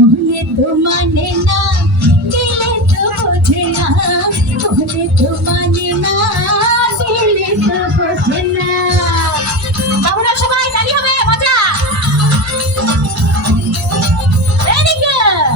মনে তো মানে না দিলে তো বোঝে না মনে তো মানে না দিলে তো বোঝে না আমরা সবাই তালি হবে মজা ভেরি গুড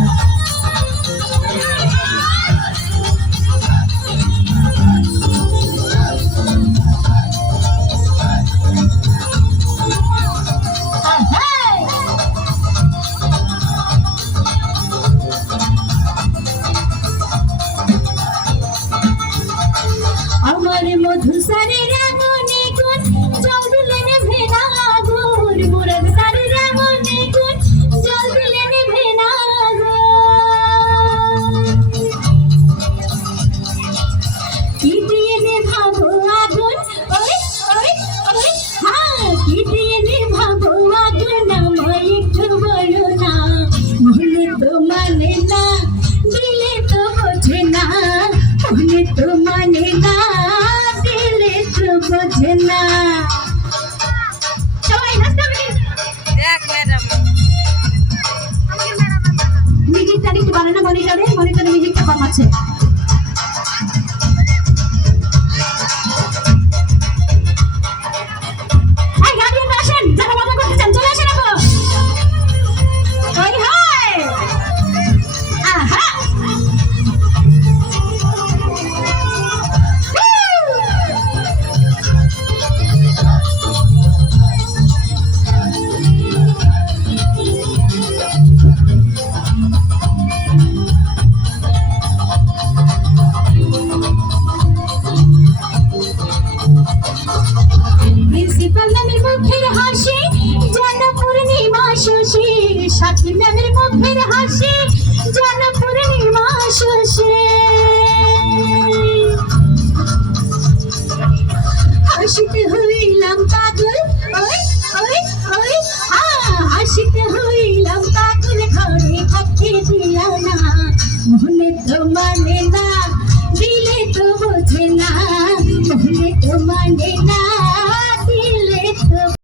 আমার মধু সারে রাগনে গুণ জল দিলে নেভে না আগুন মুরাদ সারে রাগনে গুণ জল দিলে নেভে না কি দিয়ে নেভাবো আগুন ওই ওই ওই হ্যাঁ কি দিয়ে নেভাবো আগুন আমায় একটু বলো না মনে তো মানে না দিলে তো বোঝে না মনে তো মানে না বোঝে না সবাই নাচতে দেখ ম্যাডাম মিউজিকটা একটু বানানো মনিটরে মিউজিকটা কম আছে এই গার্ডিয়ান আসেন যারা মজা করতে চান চলে আসেন আপু ওই হাই আহা প্রিন্সিপাল ম্যামের মুখের হাসি যেন পূর্ণিমা শশী সাথী ম্যামের মুখের হাসি যেন পূর্ণিমা শশী হাসিতে হইলাম পাগল ওই ওই ওই হাসিতে হইলাম পাগল ঘরে থাকতে দিল না মনে তো মানে না